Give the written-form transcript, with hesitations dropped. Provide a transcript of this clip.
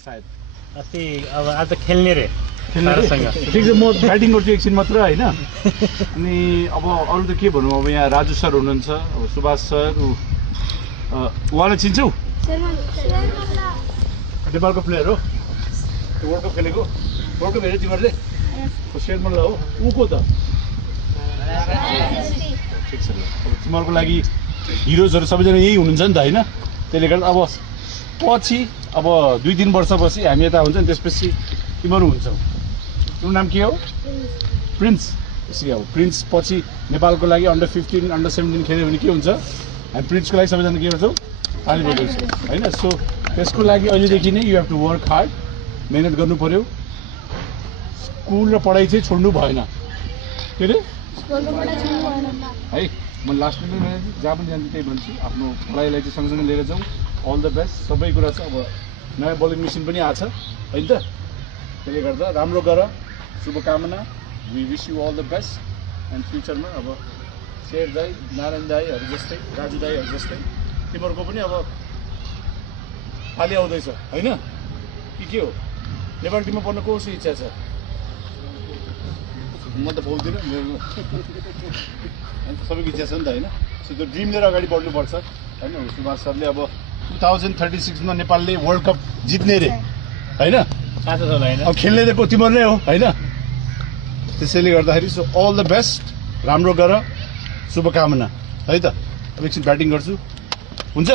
सायद अस्ति अब आज खेल्ने रे ठिक छ म ब्याटिङ गर्छु एकछिन मात्र होइन अनि अब अरू त के भनौँ अब यहाँ राजु सर हुनुहुन्छ अब सुभाष सर उहाँलाई चिन्छौ नेपालको प्लेयर हो वर्ल्ड कप खेलेको वर्ल्ड कप हेऱ्यो तिमीहरूले शेरमल्ला हो ऊ को त ठिक छ अब तिमीहरूको लागि हिरोजहरू सबैजना यही हुनुहुन्छ नि त होइन त्यसले गर्दा अब पछि अब 2-3 वर्षपछि हामी यता हुन्छ नि त्यसपछि तिमीहरू हुन्छौ तिम्रो नाम के हो प्रिन्स यसरी अब प्रिन्स पछि नेपालको लागि अन्डर 15 अन्डर 17 खेल्यो भने के हुन्छ हामी प्रिन्सको लागि सबैजना के गर्छौँ ताली बजाउँछौँ होइन सो त्यसको लागि अहिलेदेखि नै you have to work hard मेहनत गर्नु पर्यो स्कुल र पढाइ चाहिँ छोड्नु भएन के अरे है म लास्टमा जहाँ पनि जान्छु त्यही भन्छु आफ्नो पढाइलाई चाहिँ सँगसँगै लिएर जाउँ अल द बेस्ट सबै कुरा छ अब नयाँ बलिङ मेसिन पनि आएको छ होइन त त्यसले गर्दा राम्रो गर शुभकामना we wish you all the best and फ्युचरमा अब शेर दाई नारायण दाईहरू जस्तै राजु दाईहरू जस्तै तिमीहरूको पनि अब पालि आउँदैछ होइन के हो नेपाल टिममा पढ्न कसो इच्छा छ म त बोल्दिनँ मेरो सबैको इच्छा छ नि त होइन सो त्यो ड्रिम लिएर अगाडि बढ्नुपर्छ होइन सुभाष सरले अब 2036 मा नेपालले वर्ल्ड कप जित्ने रे होइन अब खेल्ने त तिमीहरू नै हो होइन त्यसैले गर्दाखेरि सो अल द बेस्ट राम्रो गर शुभकामना है त अब एकछिन ब्याटिङ गर्छु हुन्छ